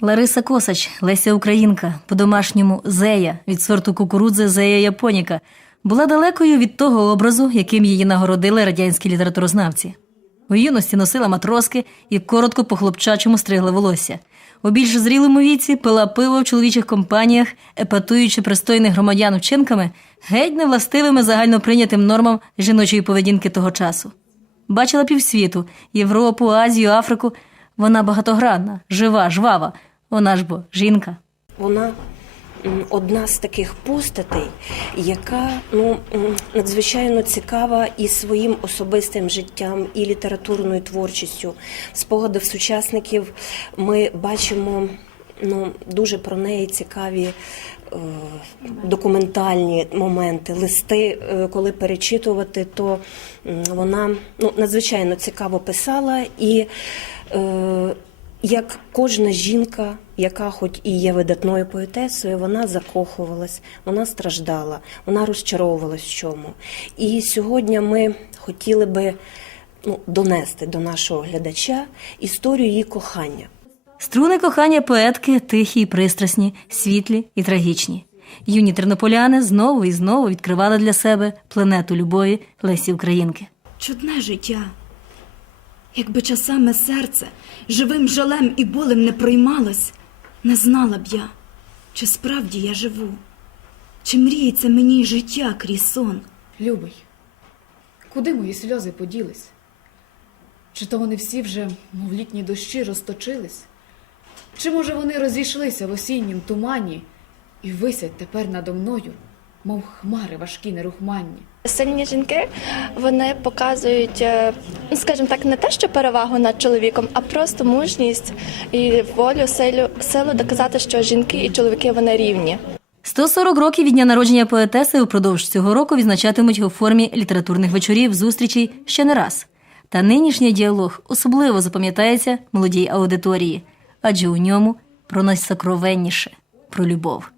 Лариса Косач, Леся Українка, по-домашньому Зея від сорту кукурудзи Зея Японіка, була далекою від того образу, яким її нагородили радянські літературознавці. У юності носила матроски і коротко по хлопчачому стригла волосся. У більш зрілому віці пила пиво в чоловічих компаніях, епатуючи пристойних громадян вчинками, геть невластивими загальноприйнятим нормам жіночої поведінки того часу. Бачила півсвіту Європу, Азію, Африку. Вона багатогранна, жива, жвава. Вона ж бо жінка. Вона одна з таких постатей, яка ну надзвичайно цікава і своїм особистим життям, і літературною творчістю. В сучасників ми бачимо ну дуже про неї цікаві. е, Документальні моменти, листи, е, коли перечитувати, то м, вона ну, надзвичайно цікаво писала і е, як кожна жінка, яка хоч і є видатною поетесою, вона закохувалась, вона страждала, вона розчаровувалась в чому. І сьогодні ми хотіли би ну, донести до нашого глядача історію її кохання. Струни кохання поетки тихі і пристрасні, світлі і трагічні. Юні тернополяни знову і знову відкривали для себе планету любові Лесі Українки. Чудне життя. Якби часами серце живим жалем і болем не проймалось, не знала б я, чи справді я живу, чи мріється мені життя крізь сон. Любий, куди мої сльози поділись? Чи то вони всі вже, мов літні дощі, розточились? Чи може вони розійшлися в осіннім тумані і висять тепер надо мною, мов хмари важкі нерухманні? Сильні жінки вони показують, е, ну скажімо так, не те, що перевагу над чоловіком, а просто мужність і волю, силу, силу доказати, що жінки і чоловіки вони рівні. 140 років від дня народження поетеси упродовж цього року відзначатимуть у формі літературних вечорів, зустрічей ще не раз. Та нинішній діалог особливо запам'ятається молодій аудиторії, адже у ньому про найсокровенніше про любов.